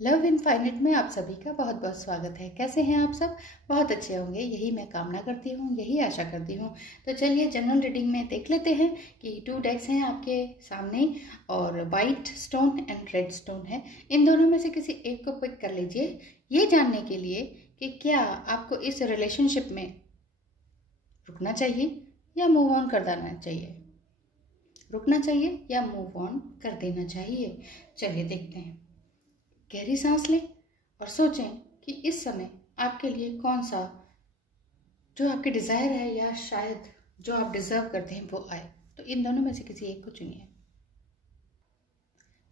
Love infinite में आप सभी का बहुत बहुत स्वागत है। कैसे हैं आप सब? बहुत अच्छे होंगे, यही मैं कामना करती हूँ, यही आशा करती हूँ। तो चलिए जनरल रीडिंग में देख लेते हैं कि 2 डेक्स हैं आपके सामने और white stone and red stone है। इन दोनों में से किसी एक को पिक कर लीजिए ये जानने के लिए कि क्या आपको इस रिलेशनशिप में रुकना चाहिए या मूव ऑन कर देना चाहिए। रुकना चाहिए या मूव ऑन कर देना चाहिए। चलिए देखते हैं। गहरी सांस लें और सोचें कि इस समय आपके लिए कौन सा जो आपकी डिज़ायर है या शायद जो आप डिज़र्व करते हैं वो आए। तो इन दोनों में से किसी एक को चुनिए।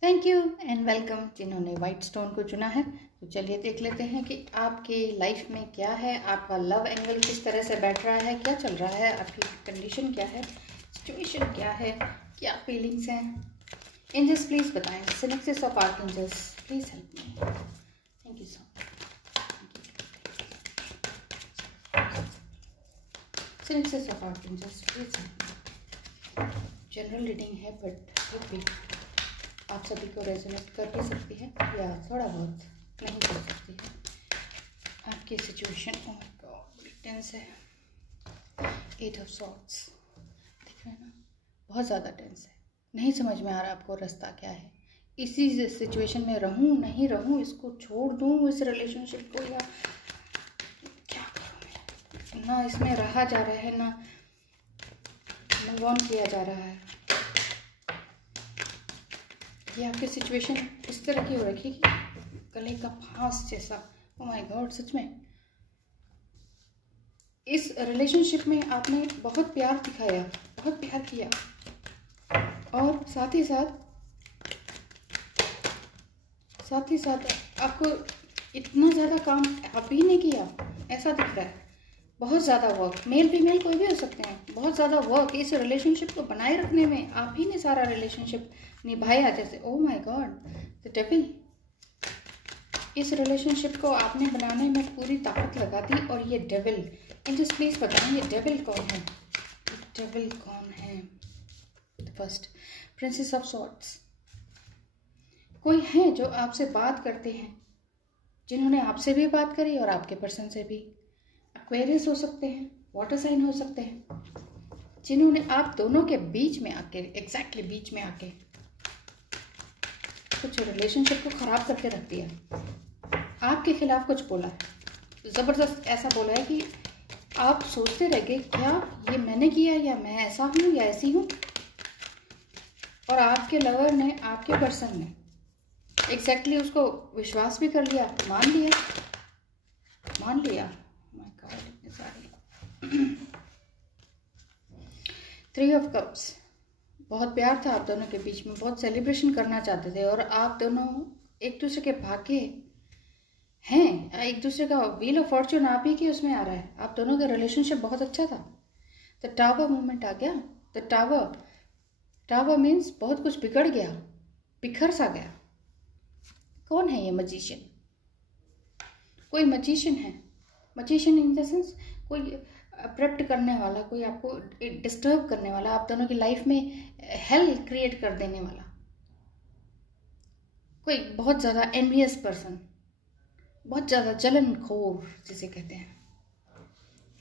थैंक यू एंड वेलकम जिन्होंने वाइट स्टोन को चुना है। तो चलिए देख लेते हैं कि आपके लाइफ में क्या है, आपका लव एंगल किस तरह से बैठ रहा है, क्या चल रहा है, आपकी कंडीशन क्या है, सिचुएशन क्या है, क्या फीलिंग्स हैं। एंजल्स प्लीज बताएं। Synaxis of archangels please help me. Thank you so much. Synaxis of archangels please help me. General reading है बट फिर भी आप सभी को रेजोनेट कर भी सकती है या थोड़ा बहुत नहीं कर सकती है। आपकी सिचुएशन ओह माय गॉड बड़ी टेंस है। 8 ऑफ सॉर्ड्स देख रहे हैं ना, बहुत ज़्यादा टेंस है। नहीं समझ में आ रहा आपको रास्ता क्या है। इसी सिचुएशन में रहूं नहीं रहूं, इसको छोड़ दूं इस रिलेशनशिप को या क्या करूं। ना इसमें रहा जा रहा है ना मूव ऑन किया जा रहा है। ये आपकी सिचुएशन इस तरह की हो रखी कि गले का फांस जैसा। ओह माय गॉड, सच में इस रिलेशनशिप में आपने बहुत प्यार दिखाया, बहुत प्यार किया और साथ ही साथ आपको इतना ज़्यादा काम आप ही ने किया ऐसा दिख रहा है। बहुत ज़्यादा वर्क, मेल फीमेल कोई भी हो सकते हैं, बहुत ज़्यादा वर्क इस रिलेशनशिप को बनाए रखने में आप ही ने सारा रिलेशनशिप निभाया। जैसे oh my God the devil, इस रिलेशनशिप को आपने बनाने में पूरी ताकत लगा दी। और ये डेविल, एंजल्स प्लीज बताएं ये डेविल कौन है? डेविल कौन है? First princess of swords. कोई है जो आपसे बात करते हैं, जिन्होंने आपसे भी बात करी और आपके पर्सन से भी। एक्वेरियस हो सकते हैं, वाटर साइन हो सकते हैं, जिन्होंने आप दोनों के बीच में आके, एग्जैक्टली बीच में आके कुछ रिलेशनशिप को खराब करके रख दिया। आपके खिलाफ कुछ बोला है, जबरदस्त ऐसा बोला है कि आप सोचते रह गए क्या ये मैंने किया या मैं ऐसा हूँ या ऐसी हूँ। और आपके लवर ने, आपके पर्सन ने एग्जैक्टली उसको विश्वास भी कर लिया, मान लिया। माय गॉड इतने सारे। 3 ऑफ कप्स, बहुत प्यार था आप दोनों के बीच में, बहुत सेलिब्रेशन करना चाहते थे और आप दोनों एक दूसरे के भाग्य हैं। एक दूसरे का व्हील ऑफ फॉर्चून आप ही के उसमें आ रहा है। आप दोनों का रिलेशनशिप बहुत अच्छा था। द टावर मूवमेंट आ गया। द टावर मीन्स बहुत कुछ बिगड़ गया, बिखर सा गया। कौन है ये मजिशियन? कोई मजिशियन है। मजिशियन इन द सेंस कोई अब्रप्ट करने वाला, कोई आपको डिस्टर्ब करने वाला, आप दोनों की लाइफ में हेल क्रिएट कर देने वाला, कोई बहुत ज़्यादा एनवियस पर्सन, बहुत ज़्यादा जलनखोर जिसे कहते हैं।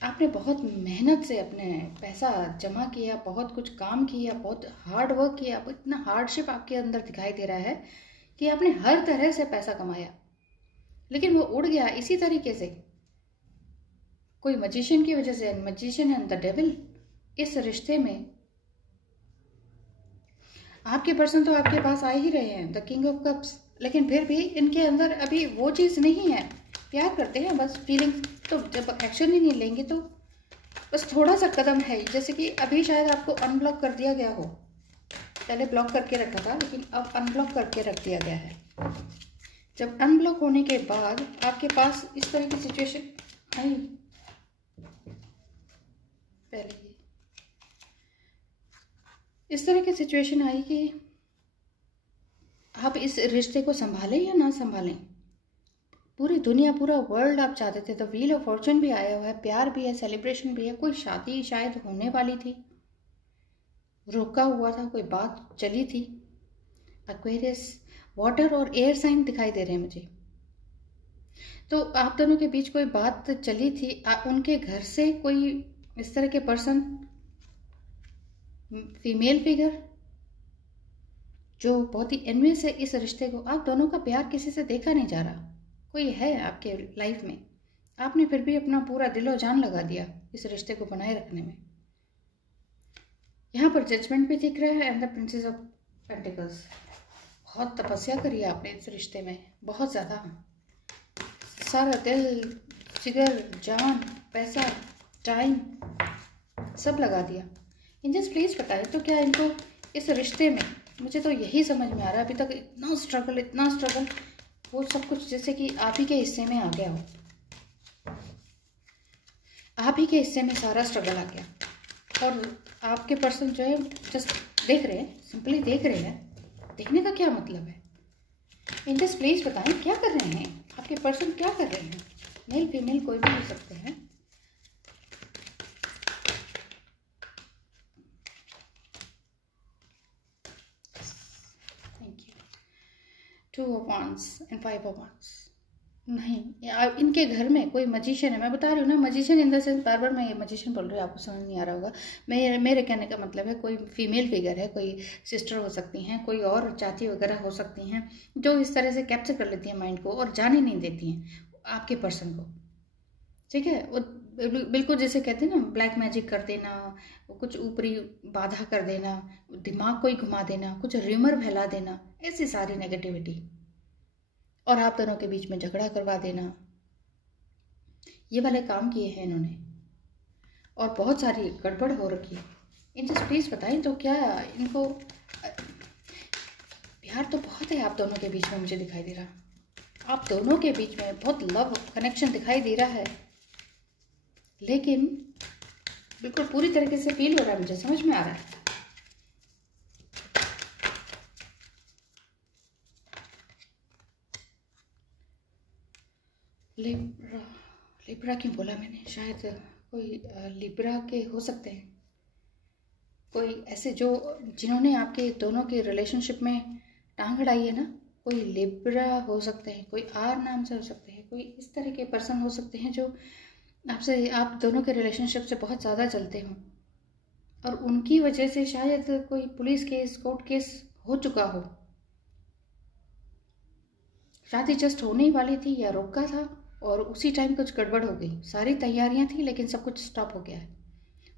आपने बहुत मेहनत से अपने पैसा जमा किया, बहुत कुछ काम किया, बहुत हार्ड वर्क किया, इतना हार्डशिप आपके अंदर दिखाई दे रहा है कि आपने हर तरह से पैसा कमाया, लेकिन वो उड़ गया इसी तरीके से। कोई मजिशियन की वजह से। मजिशियन एंड द डेविल इस रिश्ते में। आपके पर्सन तो आपके पास आ ही रहे हैं, द किंग ऑफ कप्स, लेकिन फिर भी इनके अंदर अभी वो चीज़ नहीं है। प्यार करते हैं बस, फीलिंग्स, तो जब एक्शन ही नहीं लेंगे तो बस थोड़ा सा कदम है। जैसे कि अभी शायद आपको अनब्लॉक कर दिया गया हो, पहले ब्लॉक करके रखा था लेकिन अब अनब्लॉक करके रख दिया गया है। जब अनब्लॉक होने के बाद आपके पास इस तरह की सिचुएशन आई, पहले इस तरह की सिचुएशन आई कि आप इस रिश्ते को संभालें या ना संभालें। पूरी दुनिया, पूरा वर्ल्ड आप चाहते थे। तो व्हील ऑफ फॉर्चून भी आया हुआ है, प्यार भी है, सेलिब्रेशन भी है, कोई शादी शायद होने वाली थी, रुका हुआ था, कोई बात चली थी। एक्वेरियस, वाटर और एयर साइन दिखाई दे रहे हैं मुझे। तो आप दोनों के बीच कोई बात चली थी, उनके घर से कोई इस तरह के पर्सन, फीमेल फिगर जो बहुत ही एनवियस है इस रिश्ते को। आप दोनों का प्यार किसी से देखा नहीं जा रहा, कोई है आपके लाइफ में, आपने फिर भी अपना पूरा दिलो जान लगा दिया इस रिश्ते को बनाए रखने में। यहाँ पर जजमेंट भी दिख रहा है and the princess of pentacles. बहुत तपस्या करी है आपने इस रिश्ते में, बहुत ज़्यादा, सारा दिल, जिगर, जान, पैसा, टाइम सब लगा दिया। एंजल्स प्लीज़ बताएं तो क्या इनको इस रिश्ते में, मुझे तो यही समझ में आ रहा है अभी तक इतना स्ट्रगल, वो सब कुछ जैसे कि आप ही के हिस्से में आ गया हो, आप ही के हिस्से में सारा स्ट्रगल आ गया, और आपके पर्सन जो है जस्ट देख रहे हैं, सिंपली देख रहे हैं। देखने का क्या मतलब है? एंजल्स प्लीज बताएं क्या कर रहे हैं आपके पर्सन, क्या कर रहे हैं? मेल फीमेल कोई भी हो सकते हैं। Thank you. 2 of wands and 5 of wands. नहीं, इनके घर में कोई मजिशियन है, मैं बता रही हूँ ना, मजिशियन इन द सेंस, बार बार मैं ये मजिशियन बोल रही हूँ, आपको समझ नहीं आ रहा होगा। मेरे कहने का मतलब है कोई फीमेल फिगर है, कोई सिस्टर हो सकती हैं, कोई और चाची वगैरह हो सकती हैं, जो इस तरह से कैप्चर कर लेती हैं माइंड को और जाने नहीं देती हैं आपके पर्सन को। ठीक है, वो बिल्कुल जैसे कहते हैं ना, ब्लैक मैजिक कर देना, कुछ ऊपरी बाधा कर देना, दिमाग को ही घुमा देना, कुछ र्यूमर फैला देना, ऐसी सारी नेगेटिविटी, और आप दोनों के बीच में झगड़ा करवा देना, ये वाले काम किए हैं इन्होंने, और बहुत सारी गड़बड़ हो रखी है। इनसे प्लीज़ बताएं तो क्या इनको प्यार तो बहुत है आप दोनों के बीच में, मुझे दिखाई दे रहा, आप दोनों के बीच में बहुत लव कनेक्शन दिखाई दे रहा है, लेकिन बिल्कुल पूरी तरीके से फील हो रहा है, मुझे समझ में आ रहा है। लिब्रा क्यों बोला मैंने? शायद कोई लिब्रा के हो सकते हैं, कोई ऐसे जो जिन्होंने आपके दोनों के रिलेशनशिप में टांग अड़ाई है ना, कोई लिब्रा हो सकते हैं, कोई आर नाम से हो सकते हैं, कोई इस तरह के पर्सन हो सकते हैं जो आपसे, आप दोनों के रिलेशनशिप से बहुत ज़्यादा चलते हों, और उनकी वजह से शायद कोई पुलिस केस, कोर्ट केस हो चुका हो। शादी जस्ट होने ही वाली थी या रोका था, और उसी टाइम कुछ गड़बड़ हो गई, सारी तैयारियां थी लेकिन सब कुछ स्टॉप हो गया है।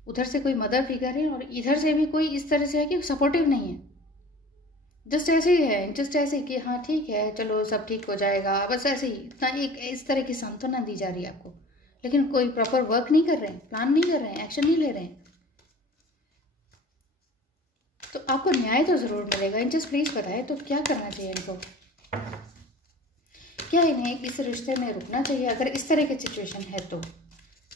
उधर से कोई मदर फिगर है और इधर से भी कोई इस तरह से है कि सपोर्टिव नहीं है, जस्ट ऐसे ही है, जस्ट ऐसे कि हाँ ठीक है चलो सब ठीक हो जाएगा, बस ऐसे ही, इतना एक इस तरह की सांत्वना दी जा रही है आपको, लेकिन कोई प्रॉपर वर्क नहीं कर रहे हैं, प्लान नहीं कर रहे हैं, एक्शन नहीं ले रहे हैं। तो आपको न्याय तो जरूर मिलेगा। जस्ट प्लीज बताएं तो क्या करना चाहिए इनको, क्या इन्हें इस रिश्ते में रुकना चाहिए? अगर इस तरह की सिचुएशन है तो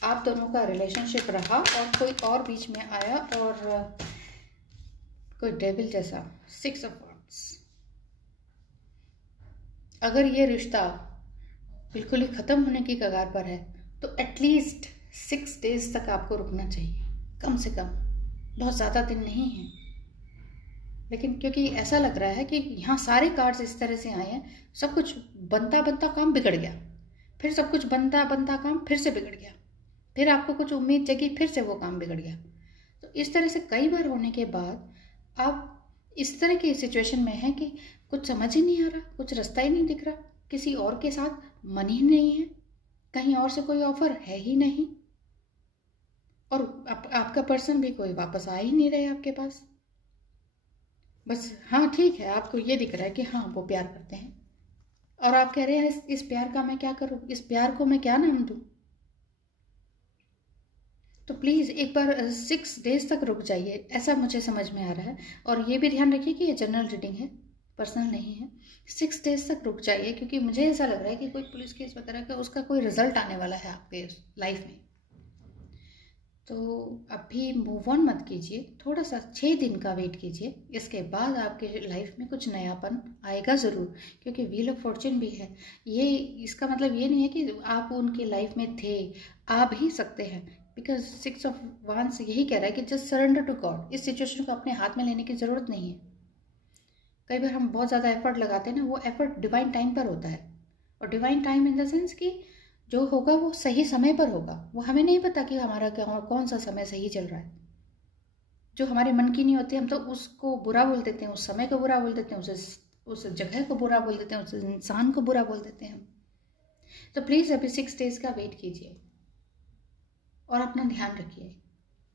आप दोनों का रिलेशनशिप रहा और कोई और बीच में आया और कोई डेविल जैसा 6 ऑफ वांड्स, अगर ये रिश्ता बिल्कुल ही ख़त्म होने की कगार पर है तो एटलीस्ट 6 डेज तक आपको रुकना चाहिए, कम से कम, बहुत ज़्यादा दिन नहीं है। लेकिन क्योंकि ऐसा लग रहा है कि यहाँ सारे कार्ड्स इस तरह से आए हैं, सब कुछ बनता बनता काम बिगड़ गया, फिर सब कुछ बनता बनता काम फिर से बिगड़ गया, फिर आपको कुछ उम्मीद जगी, फिर से वो काम बिगड़ गया। तो इस तरह से कई बार होने के बाद आप इस तरह की सिचुएशन में हैं कि कुछ समझ ही नहीं आ रहा, कुछ रास्ता ही नहीं दिख रहा, किसी और के साथ मन ही नहीं है, कहीं और से कोई ऑफर है ही नहीं, और आपका पर्सन भी कोई वापस आ ही नहीं रहे आपके पास। बस हाँ ठीक है, आपको ये दिख रहा है कि हाँ वो प्यार करते हैं, और आप कह रहे हैं इस प्यार का मैं क्या करूँ, इस प्यार को मैं क्या नाम दूँ? तो प्लीज़ एक बार 6 डेज तक रुक जाइए, ऐसा मुझे समझ में आ रहा है। और ये भी ध्यान रखिए कि ये जनरल रीडिंग है, पर्सनल नहीं है। 6 डेज तक रुक जाइए, क्योंकि मुझे ऐसा लग रहा है कि कोई पुलिस केस वगैरह का उसका कोई रिजल्ट आने वाला है आपके लाइफ में। तो अभी मूव ऑन मत कीजिए, थोड़ा सा 6 दिन का वेट कीजिए, इसके बाद आपके लाइफ में कुछ नयापन आएगा ज़रूर, क्योंकि व्हील ऑफ फॉर्चून भी है। ये इसका मतलब ये नहीं है कि आप उनके लाइफ में थे, आ भी सकते हैं, बिकॉज 6 ऑफ वांड्स यही कह रहा है कि जस्ट सरेंडर टू गॉड। इस सिचुएशन को अपने हाथ में लेने की ज़रूरत नहीं है। कई बार हम बहुत ज़्यादा एफर्ट लगाते हैं ना, वो एफर्ट डिवाइन टाइम पर होता है, और divine time in the sense कि जो होगा वो सही समय पर होगा। वो हमें नहीं पता कि हमारा कौन सा समय सही चल रहा है। जो हमारे मन की नहीं होती हम तो उसको बुरा बोल देते हैं, उस समय को बुरा बोल देते हैं, उस जगह को बुरा बोल देते हैं, उस इंसान को बुरा बोल देते हैं हम। तो प्लीज़ अभी 6 डेज का वेट कीजिए और अपना ध्यान रखिए।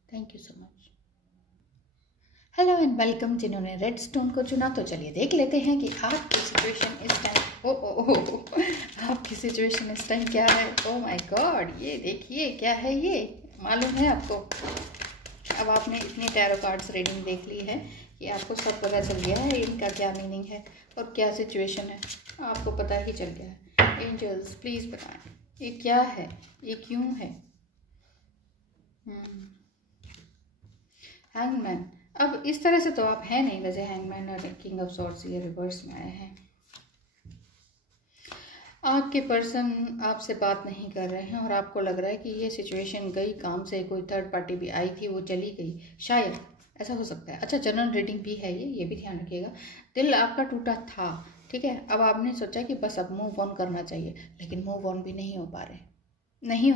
Thank you so much. Hello and welcome. जिन्होंने रेड स्टोन को चुना तो चलिए देख लेते हैं कि आपकी सिचुएशन इस टाइम आपकी सिचुएशन इस टाइम क्या है। ओह माय गॉड, ये देखिए क्या है, ये मालूम है आपको। अब आपने इतनी टैरो कार्ड्स रीडिंग देख ली है कि आपको सब पता चल गया है इनका क्या मीनिंग है और क्या सिचुएशन है, आपको पता ही चल गया है। एंजल्स प्लीज़ बताएं ये क्या है, ये क्यों है। हैंगमैन, अब इस तरह से तो आप हैं नहीं वैसे। हैंगमैन और किंग ऑफ सॉर्ड्स ये रिवर्स में आए हैं। आपके पर्सन आपसे बात नहीं कर रहे हैं और आपको लग रहा है कि ये सिचुएशन गई काम से, कोई थर्ड पार्टी भी आई थी वो चली गई, शायद ऐसा हो सकता है। अच्छा, जनरल रीडिंग भी है ये भी ध्यान रखिएगा। दिल आपका टूटा था, ठीक है। अब आपने सोचा कि बस अब मूव ऑन करना चाहिए, लेकिन मूव ऑन भी नहीं हो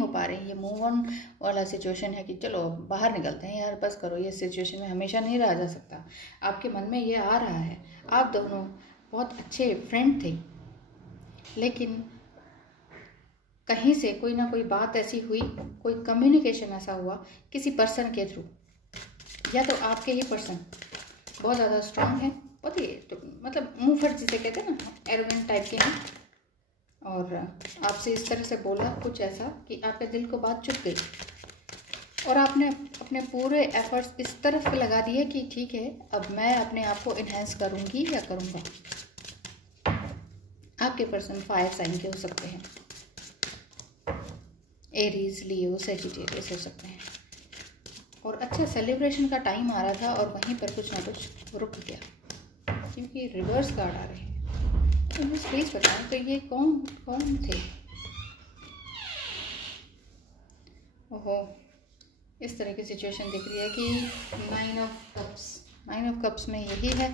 पा रहे। ये मूव ऑन वाला सिचुएशन है कि चलो बाहर निकलते हैं यार, बस करो, ये सिचुएशन में हमेशा नहीं रहा जा सकता। आपके मन में ये आ रहा है। आप दोनों बहुत अच्छे फ्रेंड थे, लेकिन कहीं से कोई ना कोई बात ऐसी हुई, कोई कम्युनिकेशन ऐसा हुआ किसी पर्सन के थ्रू, या तो आपके ही पर्सन बहुत ज़्यादा स्ट्रांग है, बहुत ही तो, मतलब मुँह फट जिसे कहते हैं ना, एरोगेंट टाइप के हैं, और आपसे इस तरह से बोला कुछ ऐसा कि आपके दिल को बात चुभ गई और आपने अपने पूरे एफर्ट्स इस तरफ लगा दिए कि ठीक है अब मैं अपने आप को इन्हेंस करूँगी या करूँगा। आपके पर्सन फायर साइन के हो सकते हैं, एरीज, लियो, सजिटेरियस हो सकते हैं, और अच्छा सेलिब्रेशन का टाइम आ रहा था और वहीं पर कुछ ना कुछ रुक गया क्योंकि रिवर्स कार्ड आ रहे हैं। तो मुझे प्लीज़ बताएं तो ये कौन थे। ओहो, इस तरह की सिचुएशन दिख रही है कि 9 ऑफ कप्स में यही है,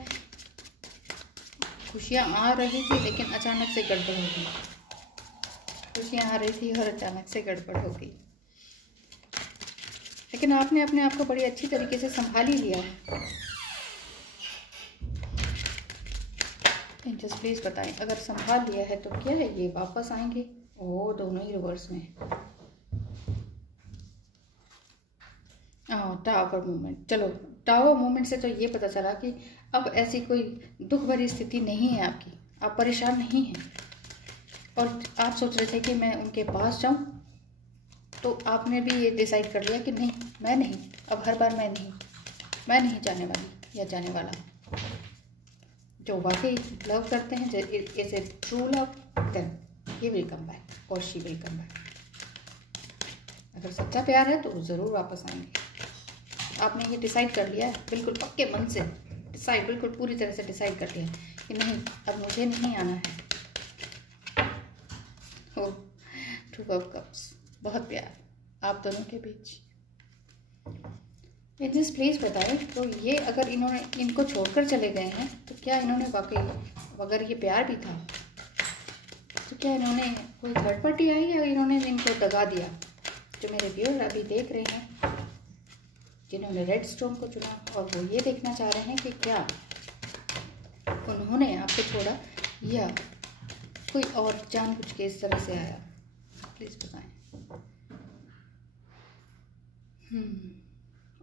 खुशियाँ आ रही थी लेकिन अचानक से गड़बड़ हो गई। खुशियाँ आ रही थी और अचानक से गड़बड़ हो गई, लेकिन आपने अपने आप को बड़ी अच्छी तरीके से संभाल ही लिया है। जस्ट प्लीज़ बताएं अगर संभाल लिया है तो क्या है, ये वापस आएंगे। ओह, दोनों ही रिवर्स में। Tower movement. चलो, टावर मूवमेंट से तो ये पता चला कि अब ऐसी कोई दुख भरी स्थिति नहीं है आपकी, आप परेशान नहीं हैं और आप सोच रहे थे कि मैं उनके पास जाऊं, तो आपने भी ये डिसाइड कर लिया कि नहीं, मैं नहीं, अब हर बार मैं नहीं जाने वाली या जाने वाला। जो वाकई लव करते हैं, is a true love, then he will come back और शी विल कम बैक। अगर सच्चा प्यार है तो ज़रूर वापस आएंगे। आपने ये डिसाइड कर लिया है, बिल्कुल पक्के मन से डिसाइड, बिल्कुल पूरी तरह से डिसाइड कर लिया कि नहीं, अब मुझे नहीं आना है। हो, टू ऑफ कप्स, बहुत प्यार आप दोनों के बीच। एंजल्स प्लीज़ बताएं तो ये अगर इनको छोड़कर चले गए हैं तो क्या इन्होंने वाकई, अगर ये प्यार भी था तो क्या इन्होंने कोई थर्ड पार्टी आई या इन्होंने इनको दगा दिया। जो मेरे व्यूअर अभी देख रहे हैं जिन्होंने रेड स्टोन को चुना और वो ये देखना चाह रहे हैं कि क्या उन्होंने आपको छोड़ा या कोई और जानबूझ के इस तरह से आया, प्लीज़ बताएं।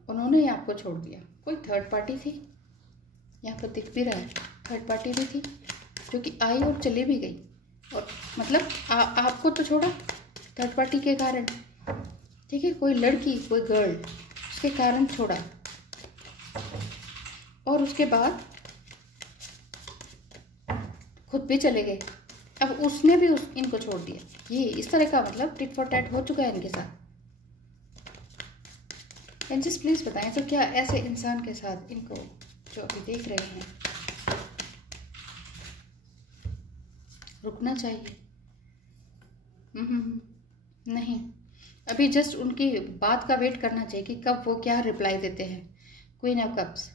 उन्होंने ही आपको छोड़ दिया, कोई थर्ड पार्टी थी, यहाँ पर दिख भी रहा है थर्ड पार्टी भी थी जो कि आई और चली भी गई, और मतलब आपको तो छोड़ा थर्ड पार्टी के कारण, ठीक है, कोई लड़की, कोई गर्ल उसके कारण छोड़ा, और उसके बाद खुद भी चले गए। अब उसने भी इनको छोड़ दिया। ये इस तरह का मतलब टिट फॉर टैट हो चुका है इनके साथ। एंजल्स प्लीज़ बताएं तो क्या ऐसे इंसान के साथ इनको जो अभी देख रहे हैं रुकना चाहिए? नहीं, अभी जस्ट उनकी बात का वेट करना चाहिए कि कब वो क्या रिप्लाई देते हैं। क्वीन ऑफ कप्स,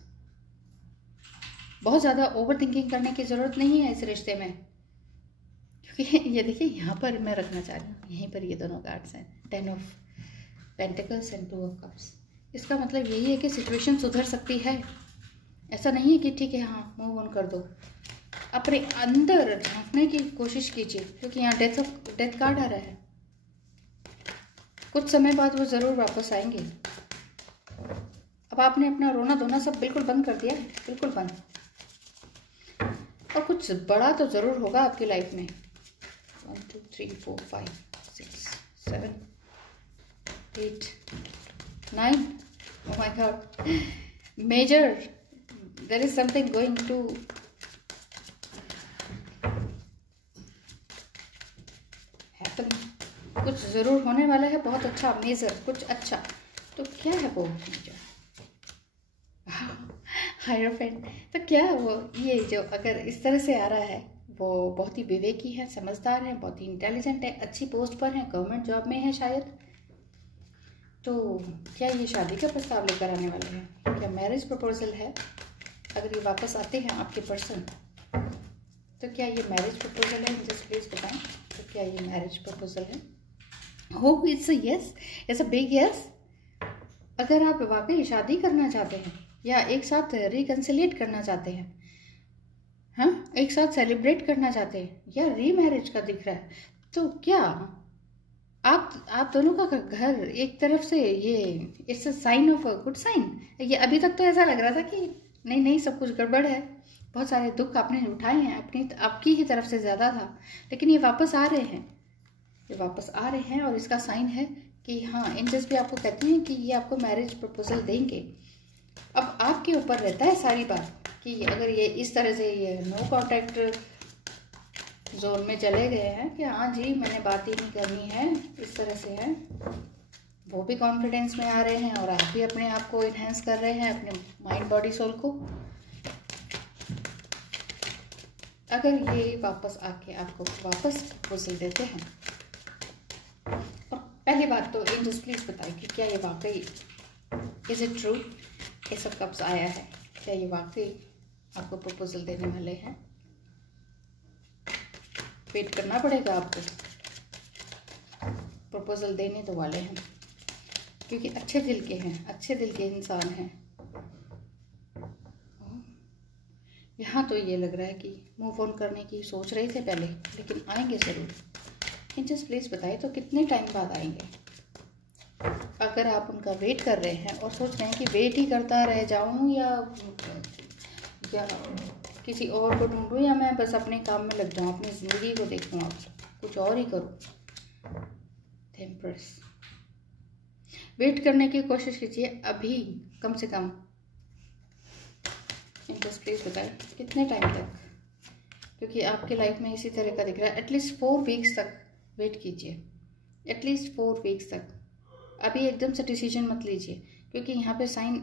बहुत ज़्यादा ओवर थिंकिंग करने की ज़रूरत नहीं है इस रिश्ते में, ये देखिए यहाँ पर मैं रखना चाह रही हूँ, यहीं पर ये दोनों कार्ड्स हैं, 10 of pentacles and 2 of cups. इसका मतलब यही है कि सिचुएशन सुधर सकती है। ऐसा नहीं है कि ठीक है हाँ मूव ऑन कर दो, अपने अंदर झांकने की कोशिश कीजिए, क्योंकि यहाँ डेथ कार्ड आ रहा है। कुछ समय बाद वो ज़रूर वापस आएंगे। अब आपने अपना रोना धोना सब बिल्कुल बंद कर दिया है, बिल्कुल बंद। और कुछ बड़ा तो ज़रूर होगा आपकी लाइफ में। 1 2 3 4 5 6 7 8 9, oh my God, major, there is something going to happen, कुछ ज़रूर होने वाला है, बहुत अच्छा, मेजर, कुछ अच्छा। तो क्या है वो मेजर? हायरफेंट। तो क्या है वो? ये जो अगर इस तरह से आ रहा है, वो बहुत ही विवेकी है, समझदार है, बहुत ही इंटेलिजेंट है, अच्छी पोस्ट पर है, गवर्नमेंट जॉब में है शायद। तो क्या ये शादी का प्रस्ताव लेकर आने वाले हैं? क्या मैरिज प्रपोजल है? अगर ये वापस आते हैं आपके पर्सन, तो क्या ये मैरिज प्रपोजल है? जस्ट प्लीज बताएं, तो क्या ये मैरिज प्रपोजल है? हो, it's a yes, it's a big yes. अगर आप वाकई शादी करना चाहते हैं या एक साथ रिकन्सिलिएट करना चाहते हैं, हाँ, एक साथ सेलिब्रेट करना चाहते हैं, या रीमैरिज का दिख रहा है, तो क्या आप दोनों का घर एक तरफ से ये it's a sign of a good sign. ये अभी तक तो ऐसा लग रहा था कि नहीं नहीं सब कुछ गड़बड़ है, बहुत सारे दुख आपने उठाए हैं, आपकी ही तरफ से ज़्यादा था, लेकिन ये वापस आ रहे हैं, ये वापस आ रहे हैं। और इसका साइन है कि हाँ, एंजल्स भी आपको कहते हैं कि ये आपको मैरिज प्रपोजल देंगे। अब आपके ऊपर रहता है सारी बात कि अगर ये इस तरह से ये नो कॉन्टैक्ट जोन में चले गए हैं कि हाँ जी मैंने बात ही नहीं करनी है, इस तरह से है, वो भी कॉन्फिडेंस में आ रहे हैं और आप भी अपने आप को इन्हेंस कर रहे हैं, अपने माइंड बॉडी सोल को। अगर ये वापस आके आपको वापस प्रपोजल देते हैं, और पहली बात तो एंजल्स प्लीज बताइए कि क्या ये वाकई इज इट ट्रू? ये सब कब्ज आया है, क्या ये वाकई आपको प्रपोजल देने वाले हैं? वेट करना पड़ेगा आपको, प्रपोजल देने तो वाले हैं, क्योंकि अच्छे दिल के हैं, अच्छे दिल के इंसान हैं। यहाँ तो ये लग रहा है कि मूव ऑन करने की सोच रहे थे पहले, लेकिन आएंगे ज़रूर। एंजल्स प्लीज बताइए तो कितने टाइम बाद आएंगे? अगर आप उनका वेट कर रहे हैं और सोच रहे हैं कि वेट ही करता रह जाऊं या किसी और को ढूंढूं, या मैं बस अपने काम में लग जाऊं, अपनी ज़िंदगी को देखूं, आप कुछ और ही करूं। टेम्परेस, वेट करने की कोशिश कीजिए अभी, कम से कम। एंजल्स प्लीज बताएं कितने टाइम तक, क्योंकि आपके लाइफ में इसी तरह का दिख रहा है। एटलीस्ट 4 वीक्स तक वेट कीजिए, एटलीस्ट 4 वीक्स तक। अभी एकदम से डिसीजन मत लीजिए, क्योंकि यहाँ पे साइन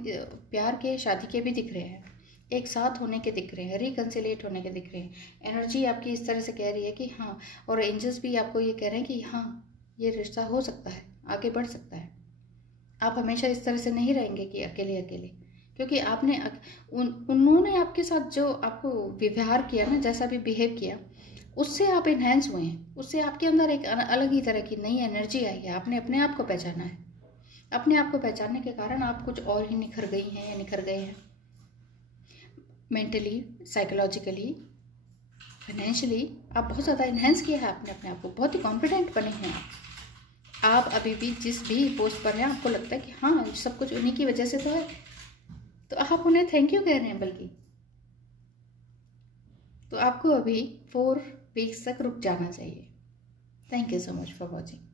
प्यार के, शादी के भी दिख रहे हैं, एक साथ होने के दिख रहे हैं, रिकन्सिलिएट होने के दिख रहे हैं। एनर्जी आपकी इस तरह से कह रही है कि हाँ, और एंजल्स भी आपको ये कह रहे हैं कि हाँ ये रिश्ता हो सकता है, आगे बढ़ सकता है। आप हमेशा इस तरह से नहीं रहेंगे कि अकेले अकेले, क्योंकि आपने उन्होंने आपके साथ जो आपको व्यवहार किया ना, जैसा भी बिहेव किया, उससे आप इन्हेंस हुए हैं, उससे आपके अंदर एक अलग ही तरह की नई एनर्जी आई है। आपने अपने आप को पहचाना है, अपने आप को पहचानने के कारण आप कुछ और ही निखर गई हैं या निखर गए हैं। मेंटली, साइकोलॉजिकली, फाइनेंशियली आप बहुत ज़्यादा इन्हेंस किया है आपने अपने आप को, बहुत ही कॉन्फिडेंट बने हैं आप। अभी भी जिस भी पोस्ट पर हैं, आपको लगता है कि हाँ सब कुछ उन्हीं की वजह से तो है, तो आप उन्हें थैंक यू कह रहे हैं। बल्कि तो आपको अभी 4 वीक्स तक रुक जाना चाहिए। Thank you so much for watching.